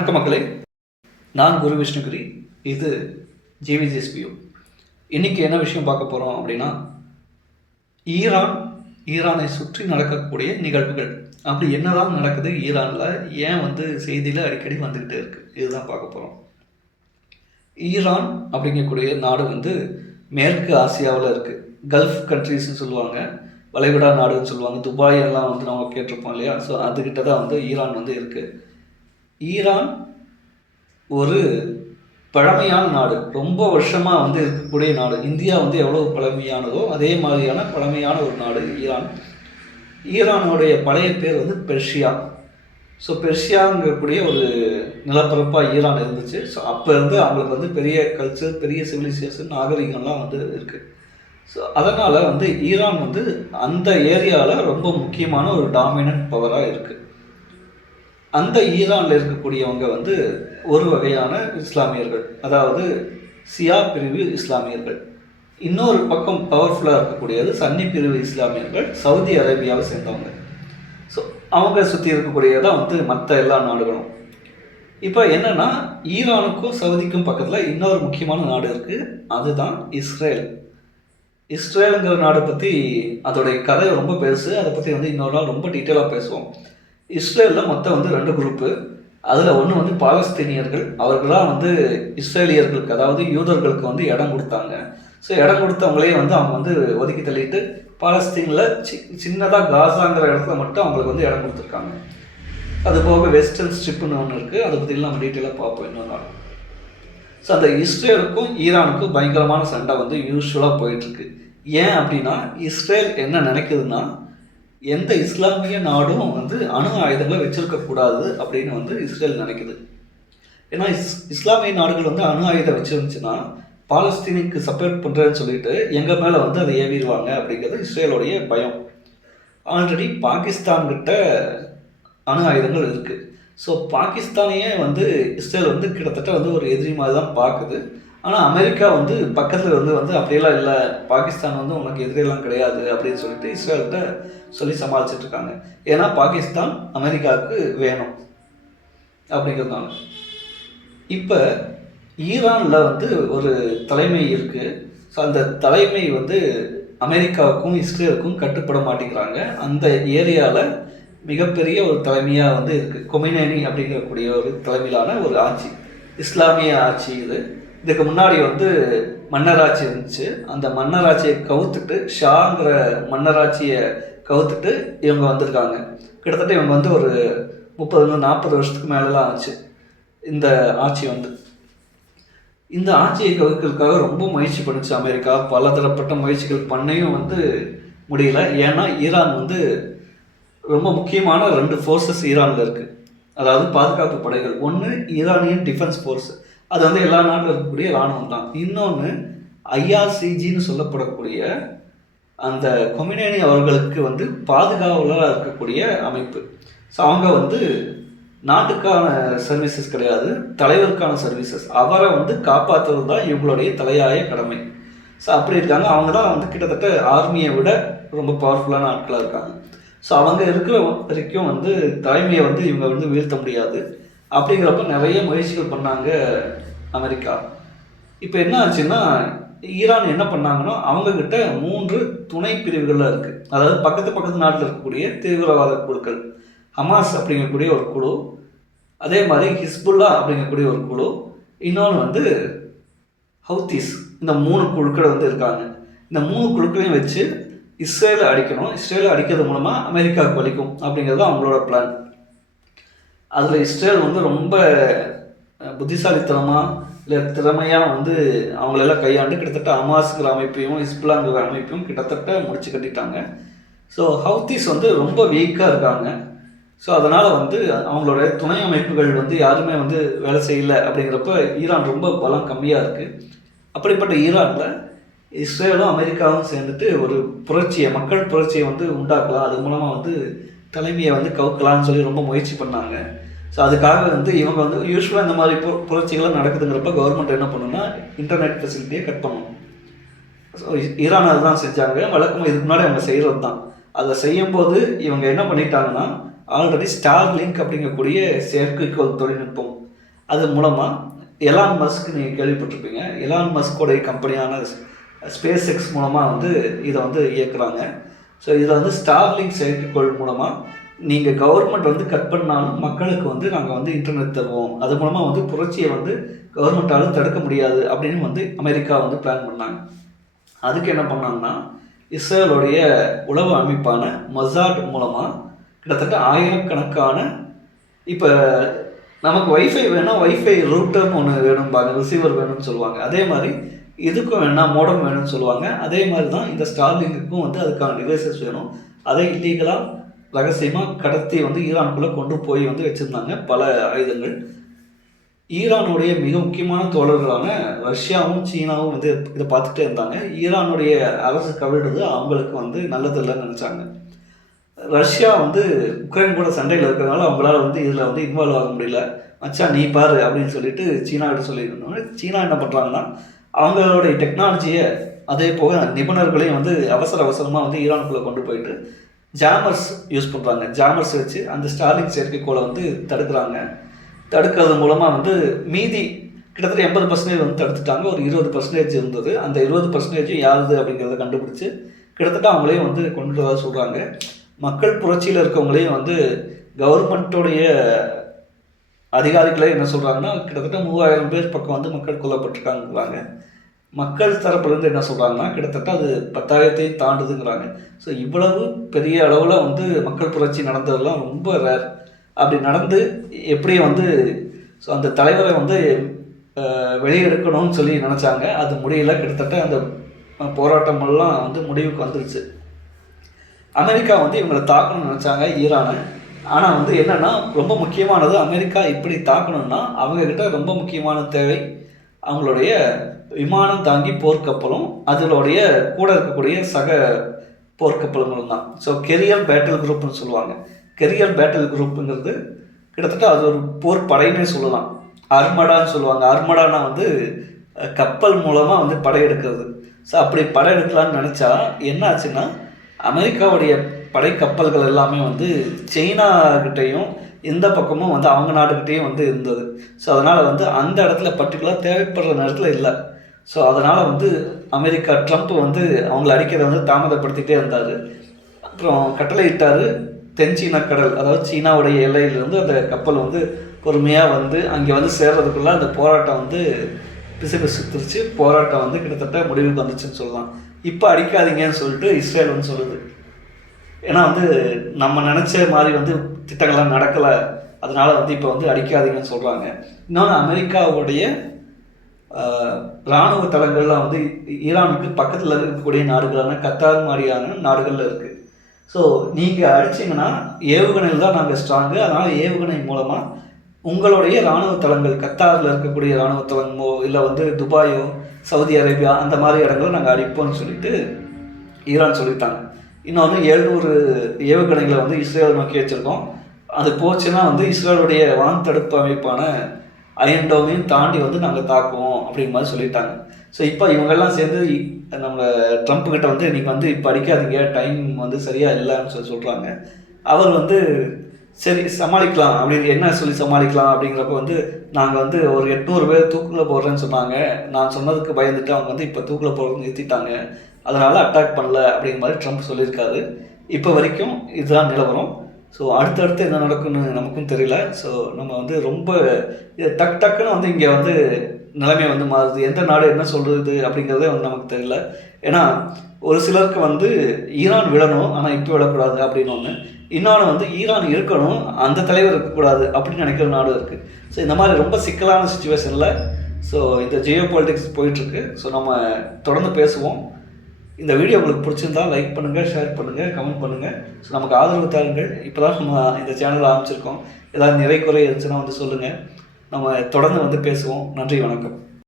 வணக்கம் மக்களே, நான் குரு விஷ்ணுகிரி. இது ஜேவிஜிஎஸ்பியூ. இன்றைக்கி என்ன விஷயம் பார்க்க போகிறோம் அப்படின்னா, ஈரானை சுற்றி நடக்கக்கூடிய நிகழ்வுகள். அப்படி என்னதான் நடக்குது ஈரானில், ஏன் செய்தியில் அடிக்கடி வந்துக்கிட்டே இருக்குது, இதுதான் பார்க்க போகிறோம். ஈரான் அப்படிங்கக்கூடிய நாடு மேற்கு ஆசியாவில் இருக்குது. கல்ஃப் கண்ட்ரிஸ்ன்னு சொல்லுவாங்க, வளைகுடா நாடுன்னு சொல்லுவாங்க. துபாய் எல்லாம் நம்ம கேட்டிருப்போம் இல்லையா? ஸோ அதுக்கிட்ட தான் ஈரான் இருக்குது. ஈரான் ஒரு பழமையான நாடு, ரொம்ப வருஷமாக இருக்கக்கூடிய நாடு. இந்தியா எவ்வளோ பழமையானதோ அதே மாதிரியான பழமையான ஒரு நாடு ஈரான். ஈரானுடைய பழைய பேர் பெர்ஷியா. ஸோ பெர்ஷியாங்கக்கூடிய ஒரு நிலப்பரப்பாக ஈரான் இருந்துச்சு. ஸோ அப்போ அவங்களுக்கு பெரிய கல்ச்சர், பெரிய சிவிலைசேஷன், நாகரிகம்லாம் இருக்குது. ஸோ அதனால் ஈரான் அந்த ஏரியாவில் ரொம்ப முக்கியமான ஒரு டாமினன்ட் பவராக இருக்குது. அந்த ஈரானில் இருக்கக்கூடியவங்க ஒரு வகையான இஸ்லாமியர்கள், அதாவது சியா பிரிவு இஸ்லாமியர்கள். இன்னொரு பக்கம் பவர்ஃபுல்லாக இருக்கக்கூடியது சன்னி பிரிவு இஸ்லாமியர்கள், சவுதி அரேபியாவை சேர்ந்தவங்க. ஸோ அவங்க சுற்றி இருக்கக்கூடியதான் மற்ற எல்லா நாடுகளும். இப்போ என்னென்னா, ஈரானுக்கும் சவுதிக்கும் பக்கத்தில் இன்னொரு முக்கியமான நாடு இருக்குது, அதுதான் இஸ்ரேல். இஸ்ரேலுங்கிற நாடு பற்றி அதோடைய கதை ரொம்ப பெருசு. அதை பற்றி இன்னொரு நாள் ரொம்ப டீட்டெயிலாக பேசுவோம். இஸ்ரேலில் மொத்தம் 2 குரூப்பு. அதில் ஒன்று பாலஸ்தீனியர்கள். அவர்களாம் இஸ்ரேலியர்களுக்கு, அதாவது யூதர்களுக்கு இடம் கொடுத்தாங்க. ஸோ இடம் கொடுத்தவங்களே அவங்க ஒதுக்கி தள்ளிட்டு பாலஸ்தீனில் சின்னதாக காசாங்கிற இடத்துல மட்டும் அவங்களுக்கு இடம் கொடுத்துருக்காங்க. அது போக வெஸ்டர்ன் ஸ்ட்ரிப்புன்னு ஒன்று இருக்குது, அதை பற்றிலாம் நம்ம டீட்டெயிலாக பார்ப்போம் இன்னொரு நாள். ஸோ அந்த இஸ்ரேலுக்கும் ஈரானுக்கும் பயங்கரமான சண்டை யூஸ்வலாக போயிட்டுருக்கு. ஏன் அப்படின்னா, இஸ்ரேல் என்ன நினைக்குதுன்னா, எந்த இஸ்லாமிய நாடும் அணு ஆயுதங்களை வச்சிருக்கக்கூடாது அப்படின்னு இஸ்ரேல் நினைக்குது. ஏன்னா இஸ்லாமிய நாடுகள் அணு ஆயுதம் வச்சிருந்துச்சுன்னா பாலஸ்தீனுக்கு சப்போர்ட் பண்ணுறேன்னு சொல்லிட்டு எங்கள் மேலே அதை ஏவிடுவாங்க அப்படிங்கிறது இஸ்ரேலுடைய பயம். ஆல்ரெடி பாகிஸ்தான்கிட்ட அணு ஆயுதங்கள் இருக்குது. ஸோ பாகிஸ்தானையே இஸ்ரேல் கிட்டத்தட்ட ஒரு எதிரி மாதிரி தான் பார்க்குது. ஆனால் அமெரிக்கா பக்கத்தில் அப்படியெல்லாம் இல்லை, பாகிஸ்தான் உனக்கு எதிரெல்லாம் கிடையாது அப்படின்னு சொல்லிட்டு இஸ்ரேல்கிட்ட சொல்லி சமாளிச்சிட்ருக்காங்க. ஏன்னா பாகிஸ்தான் அமெரிக்காவுக்கு வேணும் அப்படிங்கிறதுனால. இப்போ ஈரானில் ஒரு தலைமை இருக்குது. ஸோ அந்த தலைமை அமெரிக்காவுக்கும் இஸ்ரேலுக்கும் கட்டுப்பட மாட்டேங்கிறாங்க. அந்த ஏரியாவில் மிகப்பெரிய ஒரு தலைமையாக இருக்குது. கொமினேனி அப்படிங்கக்கூடிய ஒரு தலைமையிலான ஒரு ஆட்சி, இஸ்லாமிய ஆட்சி. இதுக்கு முன்னாடி மன்னராட்சி இருந்துச்சு. அந்த மன்னராட்சியை கவுத்துட்டு, ஷாங்கிற மன்னராட்சியை கவுத்துட்டு இவங்க வந்திருக்காங்க. கிட்டத்தட்ட இவங்க ஒரு 30-40 வருஷத்துக்கு மேலெலாம் ஆச்சு இந்த ஆட்சி. இந்த ஆட்சியை கவுக்கிறதுக்காக ரொம்ப முயற்சி பண்ணிச்சு அமெரிக்கா. பலதரப்பட்ட முயற்சிகள் பண்ணியும் முடியல. ஏன்னா ஈரான் ரொம்ப முக்கியமான 2 ஃபோர்ஸஸ் ஈரானில் இருக்குது, அதாவது பாதுகாப்பு படைகள். ஒன்று ஈரானியன் டிஃபென்ஸ் ஃபோர்ஸ், அது எல்லா நாட்டில் இருக்கக்கூடிய இராணுவம் தான். இன்னொன்று ஐஆர்சிஜின்னு சொல்லப்படக்கூடிய அந்த கொமினேனி அவர்களுக்கு பாதுகாவலராக இருக்கக்கூடிய அமைப்பு. ஸோ அவங்க நாட்டுக்கான சர்வீசஸ் கிடையாது, தலைவருக்கான சர்வீசஸ். அவரை காப்பாற்றுறது தான் இவங்களுடைய தலையாய கடமை. ஸோ அப்படி இருக்காங்க. அவங்க தான் கிட்டத்தட்ட ஆர்மியை விட ரொம்ப பவர்ஃபுல்லான ஆட்களாக இருக்காங்க. ஸோ அவங்க இருக்கிற வரைக்கும் தலைமையை இவங்க வீழ்த்த முடியாது. அப்படிங்கிறப்ப நிறைய முயற்சிகள் பண்ணாங்க அமெரிக்கா. இப்போ என்ன ஆச்சுன்னா, ஈரான் என்ன பண்ணாங்கன்னா, அவங்கக்கிட்ட 3 துணை பிரிவுகள்லாம் இருக்குது. அதாவது பக்கத்து நாட்டில் இருக்கக்கூடிய தீவிரவாத குழுக்கள், ஹமாஸ் அப்படிங்கக்கூடிய ஒரு குழு, அதே மாதிரி ஹிஸ்புல்லா அப்படிங்கக்கூடிய ஒரு குழு, இன்னொன்று ஹவுத்திஸ். இந்த 3 குழுக்கள் இருக்காங்க. இந்த 3 குழுக்களையும் வச்சு இஸ்ரேலை அடிக்கணும். இஸ்ரேலை அடிக்கிறது மூலமாக அமெரிக்காவுக்கு வலிக்கும் அப்படிங்கிறது அவங்களோட பிளான். அதில் இஸ்ரேல் ரொம்ப புத்திசாலித்தனமாக இல்லை திறமையாக அவங்களெல்லாம் கையாண்டு கிட்டத்தட்ட ஹமாஸுங்கிற அமைப்பையும் ஹிஸ்புல்லாங்கிற அமைப்பையும் கிட்டத்தட்ட முடிச்சு கட்டிட்டாங்க. ஸோ ஹவுத்திஸ் ரொம்ப வீக்காக இருக்காங்க. ஸோ அதனால் அவங்களோட துணை அமைப்புகள் யாருமே வேலை செய்யலை. அப்படிங்கிறப்ப ஈரான் ரொம்ப பலம் கம்மியாக இருக்குது. அப்படிப்பட்ட ஈரானில் இஸ்ரேலும் அமெரிக்காவும் சேர்ந்துட்டு ஒரு புரட்சியை, மக்கள் புரட்சியை உண்டாக்கலாம், அது மூலமாக தலைமையை கவுக்கலான்னு சொல்லி ரொம்ப முயற்சி பண்ணாங்க. ஸோ அதுக்காக இவங்க யூஸ்வலாக இந்த மாதிரி புரட்சிகள்லாம் நடக்குதுங்கிறப்ப கவர்மெண்ட் என்ன பண்ணுன்னா, இன்டர்நெட் ஃபெசிலிட்டியை கட் பண்ணணும். ஸோ ஈரான் அதுதான் செஞ்சாங்க. வழக்கமாக இதுக்கு முன்னாடி அவங்க செய்கிறது தான். அதை செய்யும்போது இவங்க என்ன பண்ணிட்டாங்கன்னா, ஆல்ரெடி ஸ்டார் லிங்க் அப்படிங்கக்கூடிய செயற்கைக்கோள் தொழில்நுட்பம், அது மூலமாக எலான் மஸ்க் நீங்கள் கேள்விப்பட்டிருப்பீங்க. எலான் மஸ்கோடைய கம்பெனியான ஸ்பேஸ் எக்ஸ் மூலமாக வந்து இதை வந்து இயக்குறாங்க. ஸோ இதில் வந்து ஸ்டார்லிங்க் செயற்கைக்கோள் மூலமாக நீங்கள் கவர்மெண்ட் வந்து கட் பண்ணாலும் மக்களுக்கு வந்து நாங்கள் வந்து இன்டர்நெட் தருவோம், அது மூலமாக வந்து புரட்சியை வந்து கவர்மெண்ட்டாலும் தடுக்க முடியாது அப்படின்னு வந்து அமெரிக்கா வந்து பிளான் பண்ணாங்க. அதுக்கு என்ன பண்ணாங்கன்னா, இஸ்ரேலுடைய உளவு அமைப்பான மொசாட் மூலமாக கிட்டத்தட்ட ஆயிரக்கணக்கான, இப்போ நமக்கு வைஃபை வேணும், வைஃபை ரூட்டர்னு ஒன்று வேணும்பாங்க, ரிசீவர் வேணும்னு சொல்லுவாங்க. அதே மாதிரி இதுக்கும் வேணால் மோடம் வேணும்னு சொல்லுவாங்க. அதே மாதிரி தான் இந்த ஸ்டார்லிங்குக்கும் வந்து அதுக்கான டிவைசஸ் வேணும். அதை இல்லீகலாக ரகசியமாக கடத்தி வந்து ஈரானுக்குள்ளே கொண்டு போய் வந்து வச்சுருந்தாங்க பல ஆயுதங்கள். ஈரானுடைய மிக முக்கியமான தோழர்களான ரஷ்யாவும் சீனாவும் வந்து இதை பார்த்துட்டே இருந்தாங்க. ஈரானுடைய அரசு கவிழ்றது அவங்களுக்கு வந்து நல்லதில்லைன்னு நினச்சாங்க. ரஷ்யா வந்து உக்ரைன் கூட சண்டையில் இருக்கிறதுனால அவங்களால வந்து இதில் வந்து இன்வால்வ் ஆக முடியல. மச்சான் நீ பாரு அப்படின்னு சொல்லிட்டு சீனாவிட்ட சொல்லியிருந்தோம். சீனா என்ன பண்ணுறாங்கன்னா, அவங்களுடைய டெக்னாலஜியை அதே போக நிபுணர்களையும் வந்து அவசரமாக வந்து ஈரானுக்குள்ளே கொண்டு போயிட்டு ஜாமர்ஸ் யூஸ் பண்ணுறாங்க. ஜாமர்ஸ் வச்சு அந்த ஸ்டார்லிங்க் செயற்கைக்கோளை வந்து தடுக்கிறாங்க. தடுக்கிறது மூலமாக வந்து மீதி கிட்டத்தட்ட 80% வந்து தடுத்துட்டாங்க. ஒரு 20% இருந்தது. அந்த 20% யாருது அப்படிங்கிறத கண்டுபிடிச்சி கிட்டத்தட்ட அவங்களையும் வந்து கொண்டு வர சொல்கிறாங்க. மக்கள் புரட்சியில் இருக்கவங்களையும் வந்து கவர்மெண்ட்டோடைய அதிகாரிகளே என்ன சொல்கிறாங்கன்னா, கிட்டத்தட்ட 3000 பேர் பக்கம் வந்து மக்கள் கொல்லப்பட்டிருக்காங்கிறாங்க. மக்கள் தரப்புலேருந்து என்ன சொல்கிறாங்கன்னா, கிட்டத்தட்ட அது 10,000 தாண்டுதுங்கிறாங்க. ஸோ இவ்வளவு பெரிய அளவில் வந்து மக்கள் புரட்சி நடந்ததெல்லாம் ரொம்ப ரேர். அப்படி நடந்து எப்படி வந்து ஸோ அந்த தலைவரை வந்து வெளியெடுக்கணும்னு சொல்லி நினச்சாங்க. அது முடியல. கிட்டத்தட்ட அந்த போராட்டமெல்லாம் வந்து முடிவுக்கு வந்துருச்சு. அமெரிக்கா வந்து இவங்களை தாக்கணும்னு நினச்சாங்க ஈரானை. ஆனால் வந்து என்னென்னா, ரொம்ப முக்கியமானது அமெரிக்கா இப்படி தாக்கணும்னா அவங்கக்கிட்ட ரொம்ப முக்கியமான தேவை அவங்களுடைய விமானம் தாங்கி போர்க்கப்பலும் அதனுடைய கூட இருக்கக்கூடிய சக போர்க்கப்பலுங்களும் தான். ஸோ கெரியர் பேட்டில் குரூப்னு சொல்லுவாங்க. கெரியர் பேட்டில் குரூப்புங்கிறது கிட்டத்தட்ட அது ஒரு போர் படையினே சொல்லலாம். அர்மடான்னு சொல்லுவாங்க. அர்மடானா வந்து கப்பல் மூலமாக வந்து படையெடுக்கிறது. ஸோ அப்படி படையெடுக்கலான்னு நினச்சா என்ன ஆச்சுன்னா, அமெரிக்காவுடைய படைக்கப்பல்கள் எல்லாமே வந்து சைனாக்கிட்டையும் இந்த பக்கமும் வந்து அவங்க நாட்டுக்கிட்டேயும் வந்து இருந்தது. ஸோ அதனால் வந்து அந்த இடத்துல பர்டிகுலராக தேவைப்படுற நேரத்தில் இல்லை. ஸோ அதனால் வந்து அமெரிக்கா ட்ரம்ப் வந்து அவங்கள அடிக்கிறத வந்து தாமதப்படுத்திகிட்டே இருந்தார். அப்புறம் கட்டளையிட்டார், தென் சீனா கடல், அதாவது சீனாவுடைய எல்லையிலிருந்து அந்த கப்பல் வந்து பொறுமையாக வந்து அங்கே வந்து சேர்றதுக்குள்ளே அந்த போராட்டம் வந்து பிசுபிசுத்துருச்சு. போராட்டம் வந்து கிட்டத்தட்ட முடிவுக்கு வந்துச்சுன்னு சொல்லலாம். இப்போ அடிக்காதீங்கன்னு சொல்லிட்டு இஸ்ரேல் வந்து சொல்லுது. ஏன்னா வந்து நம்ம நினச்ச மாதிரி வந்து திட்டங்கள்லாம் நடக்கலை, அதனால் வந்து இப்போ வந்து அடிக்காதீங்கன்னு சொல்கிறாங்க. இன்னொன்று, அமெரிக்காவுடைய இராணுவ தளங்கள்லாம் வந்து ஈரானுக்கு பக்கத்தில் இருக்கக்கூடிய நாடுகளான கத்தார் மாதிரியான நாடுகளில் இருக்குது. ஸோ நீங்கள் அடிச்சிங்கன்னா ஏவுகணையில் தான் நாங்கள் ஸ்ட்ராங்கு, அதனால் ஏவுகணை மூலமாக உங்களுடைய இராணுவ தளங்கள், கத்தாரில் இருக்கக்கூடிய இராணுவ தளமோ இல்லை வந்து துபாயோ சவுதி அரேபியா அந்த மாதிரி இடங்களை நாங்கள் அடிப்போம்னு சொல்லிட்டு ஈரான் சொல்லிட்டாங்க. இன்னொன்று 700 ஏவுகணைகளை வந்து இஸ்ரேல் நோக்கி வச்சுருக்கோம். அது போச்சுன்னா வந்து இஸ்ரேலுடைய வான் தடுப்பு அமைப்பான அயன் டோமையும் தாண்டி வந்து நாங்கள் தாக்குவோம் அப்படிங்கிற மாதிரி சொல்லிட்டாங்க. ஸோ இப்போ இவங்கெல்லாம் சேர்ந்து நம்ம ட்ரம்ப்கிட்ட வந்து நீங்கள் வந்து இப்போ அடிக்காதீங்க, டைம் வந்து சரியாக இல்லைன்னு சொல்கிறாங்க. அவர் வந்து சரி சமாளிக்கலாம் அப்படின்னு என்ன சொல்லி சமாளிக்கலாம் அப்படிங்கிறப்ப வந்து நாங்கள் வந்து ஒரு 800 பேர் தூக்கில் போடுறேன்னு சொன்னாங்க. நான் சொன்னதுக்கு பயந்துட்டு அவங்க வந்து இப்போ தூக்கில் போடுறது நிறுத்திட்டாங்க, அதனால் அட்டாக் பண்ணல அப்படிங்கிற மாதிரி ட்ரம்ப் சொல்லியிருக்காரு. இப்போ வரைக்கும் இதுதான் நிலவரம். ஸோ அடுத்தடுத்து என்ன நடக்குன்னு நமக்கும் தெரியல. ஸோ நம்ம வந்து ரொம்ப டக்குன்னு வந்து இங்கே வந்து நிலைமை வந்து மாறுது. எந்த நாடு என்ன சொல்கிறது அப்படிங்கிறதே வந்து நமக்கு தெரியல. ஏன்னா ஒரு சிலருக்கு வந்து ஈரான் விழணும் ஆனால் இப்போ விழக்கூடாது அப்படின்னு ஒன்று, இன்னொன்று வந்து ஈரான் இருக்கணும் அந்த தலைவர் இருக்கக்கூடாது அப்படின்னு நினைக்கிற நாடும் இருக்குது. ஸோ இந்த மாதிரி ரொம்ப சிக்கலான சுச்சுவேஷனில் ஸோ இந்த ஜியோ பாலிட்டிக்ஸ் போயிட்டுருக்கு. ஸோ நம்ம தொடர்ந்து பேசுவோம். இந்த வீடியோ உங்களுக்கு பிடிச்சிருந்தா லைக் பண்ணுங்கள், ஷேர் பண்ணுங்கள், கமெண்ட் பண்ணுங்கள். ஸோ நமக்கு ஆதரவு தாருங்கள். இப்போ தான் நம்ம இந்த சேனல் ஆரம்பிச்சிருக்கோம். ஏதாவது நிறை குறை இருந்துச்சுன்னா வந்து சொல்லுங்கள். நம்ம தொடர்ந்து வந்து பேசுவோம். நன்றி, வணக்கம்.